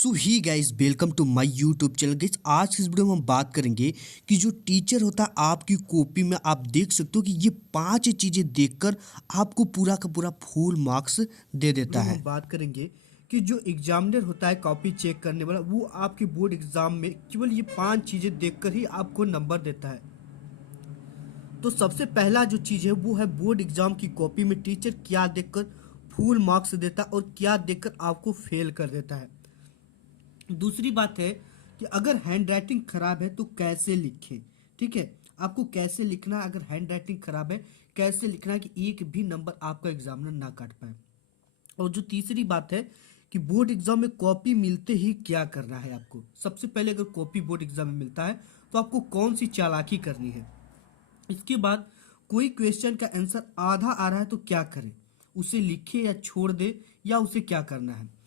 So hi guys welcome to my YouTube channel. Guys आज की इस वीडियो में हम बात करेंगे कि जो टीचर होता है आपकी कॉपी में आप देख सकते हो कि ये 5 चीज़ें देखकर आपको पूरा का पूरा फुल मार्क्स दे देता है। हम बात करेंगे कि जो एग्जामिनर होता है कॉपी चेक करने वाला वो आपके बोर्ड एग्जाम में केवल ये 5 चीज़ें देखकर ही आपको नंबर देता है। तो सबसे पहला जो चीज़ है वो है बोर्ड एग्जाम की कॉपी में टीचर क्या देखकर फुल मार्क्स देता है और क्या देखकर आपको फेल कर देता है। दूसरी बात है कि अगर हैंड राइटिंग खराब है तो कैसे लिखें। ठीक है, आपको कैसे लिखना है, अगर हैंड राइटिंग खराब है कैसे लिखना है कि एक भी नंबर आपका एग्जामिनर ना काट पाए। और जो तीसरी बात है कि बोर्ड एग्जाम में कॉपी मिलते ही क्या करना है आपको। सबसे पहले अगर कॉपी बोर्ड एग्जाम में मिलता है तो आपको कौन सी चालाकी करनी है। इसके बाद कोई क्वेश्चन का आंसर आधा आ रहा है तो क्या करें, उसे लिखे या छोड़ दे या उसे क्या करना है।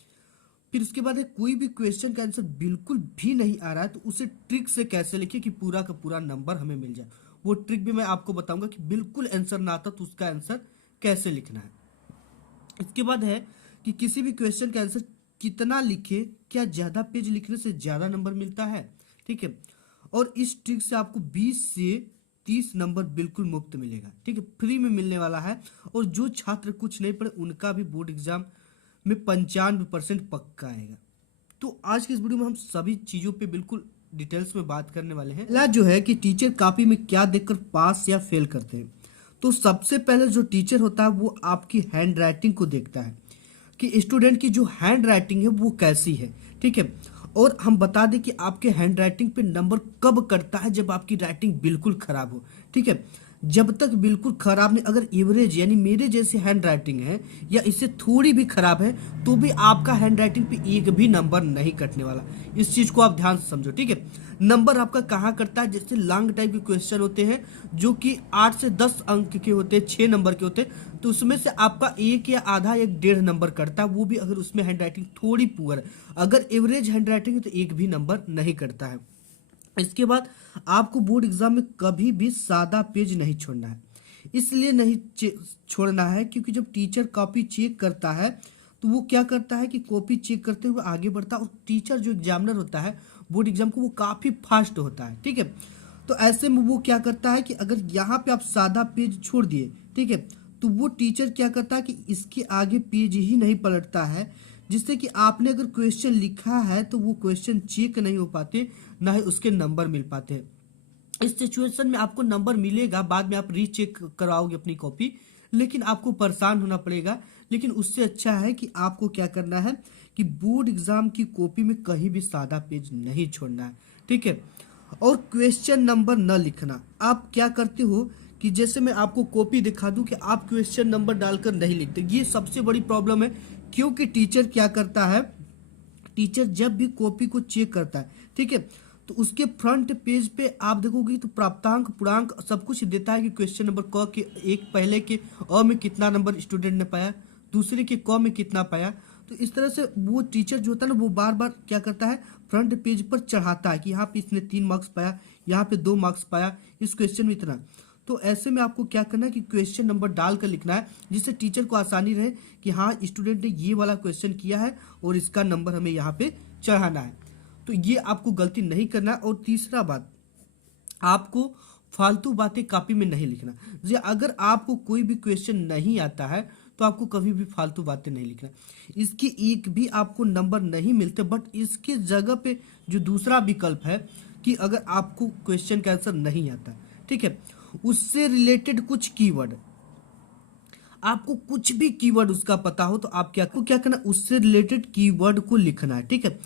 फिर उसके बाद है कोई भी क्वेश्चन का आंसर बिल्कुल भी नहीं आ रहा है तो उसे ट्रिक से कैसे लिखे कि पूरा का पूरा नंबर हमें मिल जाए। वो ट्रिक भी मैं आपको बताऊंगा कि बिल्कुल आंसर ना आता तो उसका आंसर कैसे लिखना है। इसके बाद है कि किसी भी क्वेश्चन का आंसर कितना लिखे, क्या ज्यादा पेज लिखने से ज्यादा नंबर मिलता है। ठीक है, और इस ट्रिक से आपको 20 से 30 नंबर बिल्कुल मुफ्त मिलेगा। ठीक है, फ्री में मिलने वाला है। और जो छात्र कुछ नहीं पढ़े उनका भी बोर्ड एग्जाम में 95% पक्का आएगा। तो आज की इस वीडियो में हम सभी चीजों पे बिल्कुल डिटेल्स में बात करने वाले हैं। पहला जो है कि टीचर कॉपी में क्या देखकर पास या फेल करते हैं। तो सबसे पहले जो टीचर होता है वो आपकी हैंड राइटिंग को देखता है कि स्टूडेंट की जो हैंड राइटिंग है वो कैसी है। ठीक है, और हम बता दें कि आपके हैंड राइटिंग पे नंबर कब कटता है, जब आपकी राइटिंग बिल्कुल खराब हो। ठीक है, जब तक बिल्कुल खराब नहीं, अगर एवरेज यानी मेरे जैसी हैंड राइटिंग है या इससे थोड़ी भी खराब है तो भी आपका हैंड राइटिंग पे एक भी नंबर नहीं कटने वाला। इस चीज को आप ध्यान से समझो। ठीक है, नंबर आपका कहाँ कटता है, जैसे लॉन्ग टाइप के क्वेश्चन होते हैं जो कि 8 से 10 अंक के होते हैं, 6 नंबर के होते हैं, तो उसमें से आपका एक या आधा एक 1.5 नंबर कटता है, वो भी अगर उसमें हैंड राइटिंग थोड़ी पुअर है। अगर एवरेज हैंड राइटिंग है तो एक भी नंबर नहीं कटता है। इसके बाद आपको बोर्ड एग्जाम में कभी भी सादा पेज नहीं छोड़ना है। इसलिए नहीं छोड़ना है क्योंकि जब टीचर कॉपी चेक करता है तो वो क्या करता है कि कॉपी चेक करते हुए आगे बढ़ता है। और टीचर जो एग्जामिनर होता है बोर्ड एग्जाम को वो काफ़ी फास्ट होता है। ठीक है, तो ऐसे में वो क्या करता है कि अगर यहाँ पे आप सादा पेज छोड़ दिए, ठीक है, तो वो टीचर क्या करता है कि इसके आगे पेज ही नहीं पलटता है, जिससे कि आपने अगर क्वेश्चन लिखा है तो वो क्वेश्चन चेक नहीं हो पाते, ना ही उसके नंबर मिल पाते हैं। इस सिचुएशन में आपको नंबर मिलेगा, बाद में आप रीचेक कराओगे अपनी कॉपी, लेकिन आपको परेशान होना पड़ेगा। लेकिन उससे अच्छा है कि आपको क्या करना है कि बोर्ड एग्जाम की कॉपी में कहीं भी सादा पेज नहीं छोड़ना है। ठीक है, और क्वेश्चन नंबर न लिखना। आप क्या करते हो कि जैसे मैं आपको कॉपी दिखा दूं कि आप क्वेश्चन नंबर डालकर नहीं लिखते, ये सबसे बड़ी प्रॉब्लम है। क्योंकि टीचर क्या करता है, टीचर जब भी कॉपी को चेक करता है, ठीक है, तो उसके फ्रंट पेज पे आप देखोगे तो प्राप्तांक पूर्णांक सब कुछ देता है कि क्वेश्चन नंबर क के एक पहले के अ में कितना नंबर स्टूडेंट ने पाया, दूसरे के क में कितना पाया। तो इस तरह से वो टीचर जो होता है ना वो बार बार क्या करता है, फ्रंट पेज पर चढ़ाता है कि यहाँ पे इसने 3 मार्क्स पाया, यहाँ पे 2 मार्क्स पाया, इस क्वेश्चन में इतना। तो ऐसे में आपको क्या करना है कि क्वेश्चन नंबर डाल कर लिखना है, जिससे टीचर को आसानी रहे कि हाँ स्टूडेंट ने ये वाला क्वेश्चन किया है और इसका नंबर हमें यहाँ पे चढ़ाना है। तो ये आपको गलती नहीं करना है। और तीसरा बात, आपको फालतू बातें कॉपी में नहीं लिखना। जी अगर आपको कोई भी क्वेश्चन नहीं आता है तो आपको कभी भी फालतू बातें नहीं लिखना। इसकी एक भी आपको नंबर नहीं मिलते, बट इसके जगह पे जो दूसरा विकल्प है कि अगर आपको क्वेश्चन का आंसर नहीं आता, ठीक है, उससे रिलेटेड कुछ कीवर्ड, आपको कुछ भी कीवर्ड उसका पता हो तो आप क्या करना, उससे रिलेटेड कीवर्ड को लिखना है। ठीक है,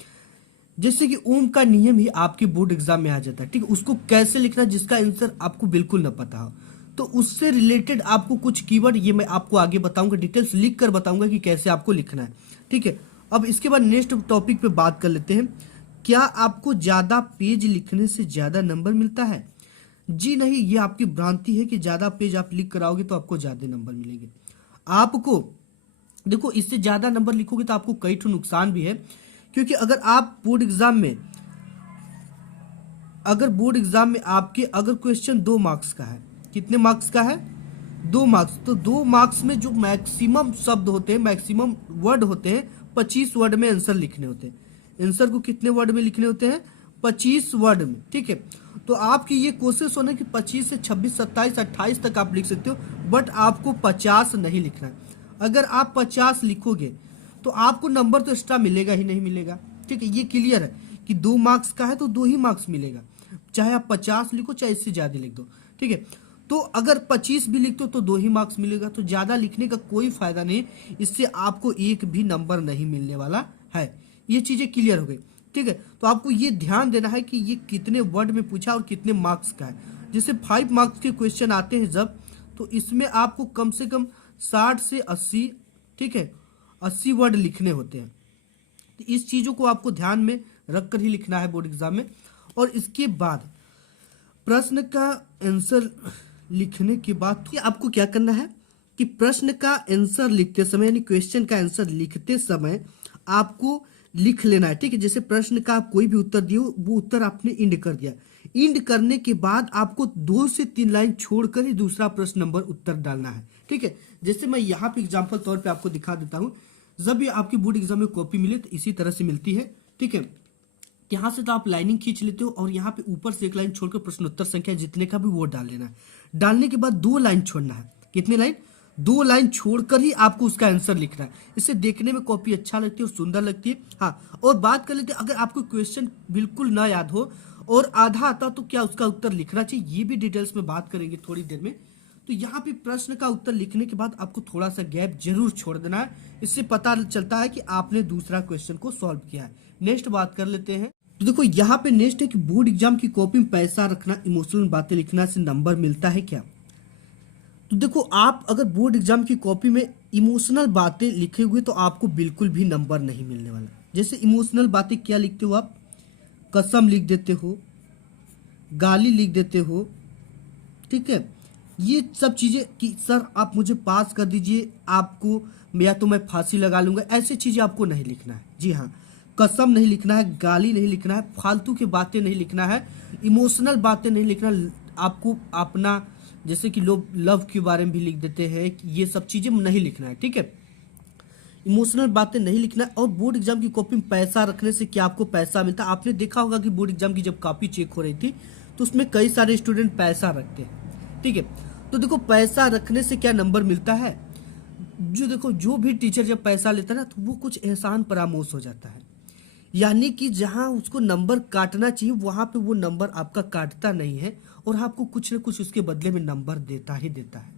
जैसे कि ओम का नियम ही आपके बोर्ड एग्जाम में आ जाता है। ठीक है, उसको कैसे लिखना जिसका आंसर आपको बिल्कुल न पता हो, तो उससे रिलेटेड आपको कुछ कीवर्ड, ये मैं आपको आगे बताऊंगा, डिटेल्स लिख कर बताऊंगा कि कैसे आपको लिखना है। ठीक है, अब इसके बाद नेक्स्ट टॉपिक पे बात कर लेते हैं। क्या आपको ज्यादा पेज लिखने से ज्यादा नंबर मिलता है? जी नहीं, ये आपकी भ्रांति है कि ज्यादा पेज आप लिख कर आओगे तो आपको ज्यादा नंबर मिलेंगे। आपको देखो, इससे ज्यादा नंबर लिखोगे तो आपको कई ठो नुकसान भी है। क्योंकि अगर आप बोर्ड एग्जाम में आपके अगर क्वेश्चन 2 मार्क्स का है, कितने मार्क्स का है, 2 मार्क्स, तो 2 मार्क्स में जो मैक्सिमम शब्द होते हैं, मैक्सिमम वर्ड होते हैं, 25 वर्ड में आंसर लिखने होते हैं। आंसर को कितने वर्ड में लिखने होते हैं? 25 वर्ड में, ठीक है। तो आपकी ये कोशिश होना कि 25 से 26, 27, 28 तक आप लिख सकते हो, बट आपको 50 नहीं लिखना है। अगर आप 50 लिखोगे तो आपको नंबर तो एक्स्ट्रा मिलेगा ही नहीं मिलेगा, ठीक है। ये क्लियर है कि 2 मार्क्स का है तो 2 ही मार्क्स मिलेगा, चाहे आप 50 लिखो चाहे इससे ज़्यादा लिख दो, ठीक है। तो अगर 25 भी लिख दो तो 2 ही मार्क्स मिलेगा, तो ज़्यादा लिखने का कोई फायदा नहीं, इससे आपको एक भी नंबर नहीं मिलने वाला है। ये चीज़ें क्लियर हो गई, ठीक है। तो आपको ये ध्यान देना है कि ये कितने वर्ड में पूछा और कितने मार्क्स का है। जैसे 5 मार्क्स के क्वेश्चन आते हैं जब, तो इसमें आपको कम से कम 60 से 80, ठीक है, 80 वर्ड लिखने होते हैं। तो इस चीज़ों को आपको ध्यान में रख कर ही लिखना है बोर्ड एग्जाम में। और इसके बाद प्रश्न का आंसर लिखने के बाद कि आपको क्या करना है कि प्रश्न का आंसर लिखते समय, यानी क्वेश्चन का आंसर लिखते समय आपको लिख लेना है, ठीक है। जैसे प्रश्न का आप कोई भी उत्तर दियो, वो उत्तर आपने इंड कर दिया, इंड करने के बाद आपको 2 से 3 लाइन छोड़कर ही दूसरा प्रश्न नंबर उत्तर डालना है, ठीक है। जैसे मैं यहाँ पे एग्जाम्पल तौर पे आपको दिखा देता हूँ। जब भी आपकी बोर्ड एग्जाम में कॉपी मिले तो इसी तरह से मिलती है, ठीक है। यहाँ से तो आप लाइनिंग खींच लेते हो और यहाँ पे ऊपर से एक लाइन छोड़कर प्रश्नोत्तर संख्या जितने का भी वो डाल लेना है। डालने के बाद 2 लाइन छोड़ना है। कितने लाइन? 2 लाइन छोड़कर ही आपको उसका आंसर लिखना है। इससे देखने में कॉपी अच्छा लगती है और सुंदर लगती है। हाँ, और बात कर लेते हैं, अगर आपको क्वेश्चन बिल्कुल ना याद हो और आधा आता तो क्या उसका उत्तर लिखना चाहिए, ये भी डिटेल्स में बात करेंगे थोड़ी देर में। तो यहाँ पे प्रश्न का उत्तर लिखने के बाद आपको थोड़ा सा गैप जरूर छोड़ देना है, इससे पता चलता है कि आपने दूसरा क्वेश्चन को सॉल्व किया है। नेक्स्ट बात कर लेते हैं। तो देखो यहाँ पे नेक्स्ट है कि बोर्ड एग्जाम की कॉपी में पैसा रखना, इमोशनल बातें लिखना से नंबर मिलता है क्या? तो देखो, आप अगर बोर्ड एग्जाम की कॉपी में इमोशनल बातें लिखे हुए तो आपको बिल्कुल भी नंबर नहीं मिलने वाला। जैसे इमोशनल बातें क्या लिखते हो आप? कसम लिख देते हो, गाली लिख देते हो, ठीक है। ये सब चीज़ें कि सर आप मुझे पास कर दीजिए, आपको या तो मैं फांसी लगा लूंगा, ऐसी चीज़ें आपको नहीं लिखना है। जी हाँ, कसम नहीं लिखना है, गाली नहीं लिखना है, फालतू की बातें नहीं लिखना है, इमोशनल बातें नहीं लिखना। आपको अपना जैसे कि लोग लव के बारे में भी लिख देते हैं, ये सब चीज़ें नहीं लिखना है, ठीक है। इमोशनल बातें नहीं लिखना है। और बोर्ड एग्जाम की कॉपी में पैसा रखने से क्या आपको पैसा मिलता है? आपने देखा होगा कि बोर्ड एग्जाम की जब कॉपी चेक हो रही थी तो उसमें कई सारे स्टूडेंट पैसा रखते हैं, ठीक है। तो देखो, पैसा रखने से क्या नंबर मिलता है? जो देखो, जो भी टीचर जब पैसा लेता है ना तो वो कुछ एहसान परामोश हो जाता है, यानी कि जहां उसको नंबर काटना चाहिए वहां पे वो नंबर आपका काटता नहीं है और आपको कुछ ना कुछ उसके बदले में नंबर देता ही देता है।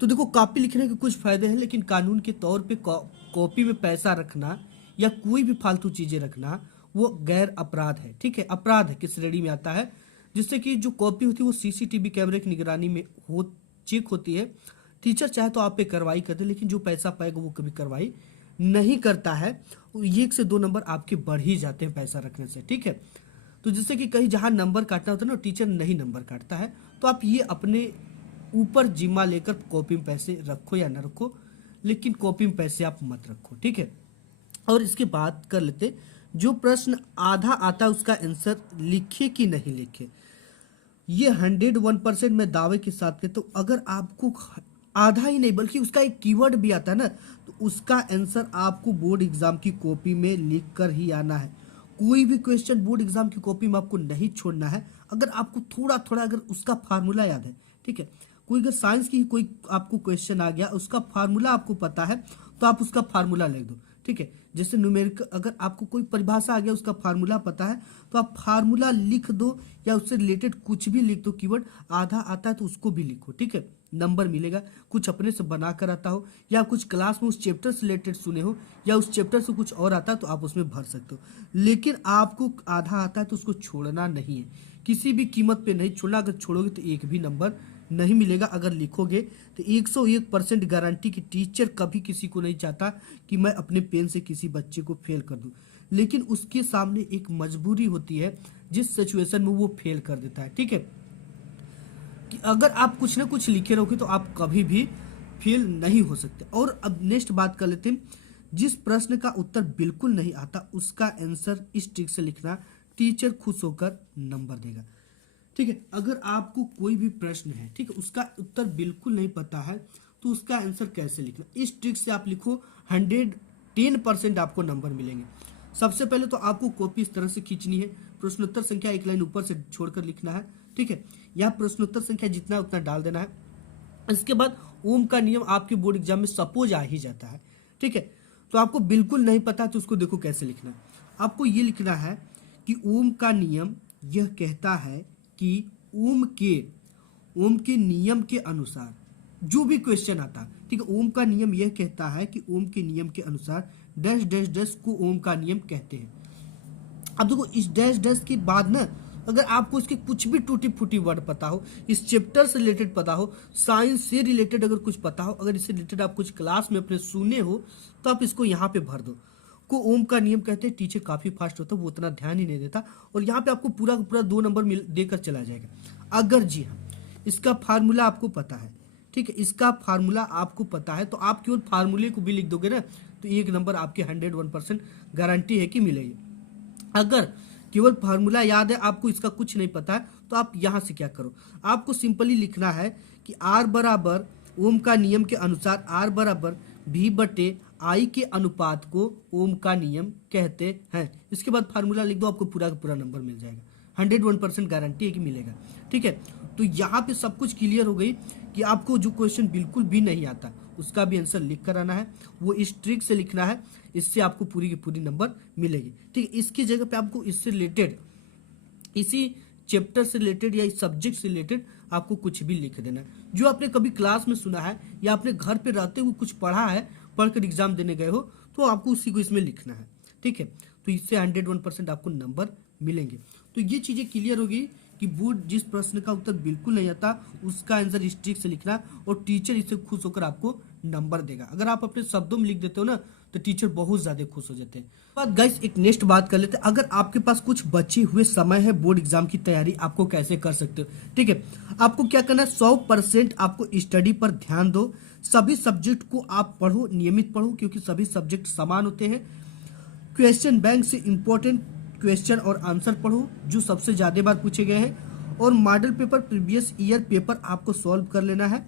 तो देखो, कॉपी लिखने के कुछ फायदे हैं, लेकिन कानून के तौर पे कॉपी में पैसा रखना या कोई भी फालतू चीजें रखना वो गैर अपराध है, ठीक है। अपराध है किस श्रेणी में आता है? जिससे कि जो कॉपी होती है वो सीसीटीवी कैमरे की निगरानी में हो चेक होती है। टीचर चाहे तो आप पे कार्रवाई कर दे, लेकिन जो पैसा पाएगा वो कभी कार्रवाई नहीं करता है। 1 से 2 नंबर आपके बढ़ ही जाते हैं पैसा रखने से, ठीक है। तो जिससे कि कहीं जहां नंबर काटना होता है ना, टीचर नहीं नंबर काटता है। तो आप ये अपने ऊपर जिम्मा लेकर कॉपी में पैसे रखो या ना रखो, लेकिन कॉपी में पैसे आप मत रखो, ठीक है। और इसके बाद कर लेते, जो प्रश्न आधा आता है उसका आंसर लिखे कि नहीं लिखे। ये 101% मैं दावे के साथ कहता हूँ, अगर आपको आधा ही नहीं बल्कि उसका एक कीवर्ड भी आता है ना, तो उसका आंसर आपको बोर्ड एग्जाम की कॉपी में लिख कर ही आना है। कोई भी क्वेश्चन बोर्ड एग्जाम की कॉपी में आपको नहीं छोड़ना है। अगर आपको थोड़ा थोड़ा अगर उसका फार्मूला याद है, ठीक है, कोई अगर साइंस की कोई आपको क्वेश्चन आ गया, उसका फार्मूला आपको पता है तो आप उसका फार्मूला लिख दो, ठीक है। जैसे न्यूमेरिकल, अगर आपको कोई परिभाषा आ गया उसका फार्मूला पता है तो आप फार्मूला लिख दो, या उससे रिलेटेड कुछ भी लिख दो कीवर्ड। आधा आता है तो उसको भी लिखो, ठीक है, नंबर मिलेगा। कुछ अपने से बना कर आता हो या कुछ क्लास में उस चैप्टर से रिलेटेड सुने हो या उस चैप्टर से कुछ और आता है तो आप उसमें भर सकते हो। लेकिन आपको आधा आता है तो उसको छोड़ना नहीं है, किसी भी कीमत पे नहीं छोड़ना। अगर छोड़ोगे तो एक भी नंबर नहीं मिलेगा। अगर लिखोगे तो 101% गारंटी कि टीचर कभी किसी को नहीं चाहता कि मैं अपने पेन से किसी बच्चे को फेल कर दूं, लेकिन उसके सामने एक मजबूरी होती है जिस सिचुएशन में वो फेल कर देता है, ठीक है। कि अगर आप कुछ ना कुछ लिखे रहोगे तो आप कभी भी फेल नहीं हो सकते। और अब नेक्स्ट बात कर लेते हैं, जिस प्रश्न का उत्तर बिल्कुल नहीं आता उसका आंसर इस ट्रिक से लिखना, टीचर खुश होकर नंबर देगा, ठीक है। अगर आपको कोई भी प्रश्न है, ठीक है, उसका उत्तर बिल्कुल नहीं पता है तो उसका आंसर कैसे लिखना, इस ट्रिक से आप लिखो, 110% आपको नंबर मिलेंगे। सबसे पहले तो आपको कॉपी इस तरह से खींचनी है, प्रश्नोत्तर संख्या एक लाइन ऊपर से छोड़कर लिखना है, ठीक है। यहाँ प्रश्नोत्तर संख्या जितना उतना डाल देना है। इसके बाद ओम का नियम आपके बोर्ड एग्जाम में सपोज आ ही जाता है, ठीक है। तो आपको बिल्कुल नहीं पता तो उसको देखो कैसे लिखना है। आपको ये लिखना है कि ओम का नियम यह कहता है कि ओम के नियम के अनुसार जो भी क्वेश्चन आता, ठीक है, ओम का नियम यह कहता है कि ओम के नियम के अनुसार डैश डैश डैश को ओम का नियम कहते हैं। अब देखो इस डैश डैश के बाद ना, अगर आपको इसके कुछ भी टूटी फूटी वर्ड पता हो, इस चैप्टर से रिलेटेड पता हो, साइंस से रिलेटेड अगर कुछ पता हो, अगर इससे रिलेटेड आप कुछ क्लास में अपने सुने हो, तो आप इसको यहाँ पे भर दो। को ओम का नियम कहते हैं। टीचर काफी फास्ट होता है, वो उतना ध्यान ही नहीं देता, और यहाँ पे आपको पूरा का पूरा 2 नंबर देकर चला जाएगा। अगर जी हाँ इसका फार्मूला आपको पता है, ठीक है, इसका फार्मूला आपको पता है, तो आप केवल फार्मूले को भी लिख दोगे ना, तो 1 नंबर आपके 101% गारंटी है कि मिलेगी। अगर केवल फार्मूला याद है, आपको इसका कुछ नहीं पता है, तो आप यहां से क्या करो, आपको सिंपली लिखना है कि आर बराबर ओम का नियम के अनुसार आर बराबर भी बटे आई के अनुपात को ओम का नियम कहते हैं। इसके बाद फार्मूला लिख दो, आपको पूरा का पूरा नंबर मिल जाएगा। 101% गारंटी है कि मिलेगा, ठीक है। तो यहाँ पे सब कुछ क्लियर हो गई कि आपको जो क्वेश्चन बिल्कुल भी नहीं आता उसका भी आंसर लिख कर आना है, वो इस ट्रिक से लिखना है, इससे आपको पूरी की पूरी नंबर मिलेगी, ठीक है। इसकी जगह पे आपको इससे रिलेटेड, इसी चैप्टर से रिलेटेड या इस सब्जेक्ट से रिलेटेड आपको कुछ भी लिख देना है, जो आपने कभी क्लास में सुना है या आपने घर पे रहते हुए कुछ पढ़ा है, पढ़कर एग्जाम देने गए हो, तो आपको उसी को इसमें लिखना है, ठीक है। तो इससे 101% आपको नंबर मिलेंगे। तो ये चीजें क्लियर होगी कि बोर्ड जिस प्रश्न का उत्तर बिल्कुल नहीं आता उसका आंसर इस ट्रिक से लिखना, और टीचर इससे खुश होकर आपको नंबर देगा। अगर आप अपने शब्दों में लिख देते हो ना, तो टीचर बहुत ज्यादा खुश हो जाते हैं। बात गाइस एक नेक्स्ट बात कर लेते हैं, अगर आपके पास कुछ बचे हुए समय है बोर्ड एग्जाम की तैयारी आपको कैसे कर सकते हो, ठीक है। आपको क्या करना है, 100% आपको स्टडी पर ध्यान दो, सभी सब्जेक्ट को आप पढ़ो, नियमित पढ़ो, क्योंकि सभी सब्जेक्ट समान होते हैं। क्वेश्चन बैंक से इंपॉर्टेंट क्वेश्चन और आंसर पढ़ो जो सबसे ज्यादा बार पूछे गए हैं, और model paper previous year paper आपको सॉल्व कर लेना है।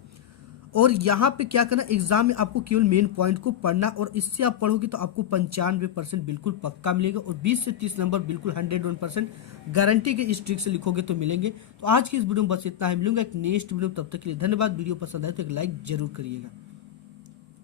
और यहाँ पे क्या करना, एग्जाम में आपको केवल मेन पॉइंट को पढ़ना, और इससे आप पढ़ोगे तो आपको 95% बिल्कुल पक्का मिलेगा, और 20 से 30 नंबर बिल्कुल 101% गारंटी के इस ट्रिक से लिखोगे तो मिलेंगे। तो आज की इस वीडियो में बस इतना है, मिलूंगा एक नेक्स्ट वीडियो, तब तक के लिए धन्यवाद। वीडियो पसंद आए तो एक लाइक जरूर करिएगा।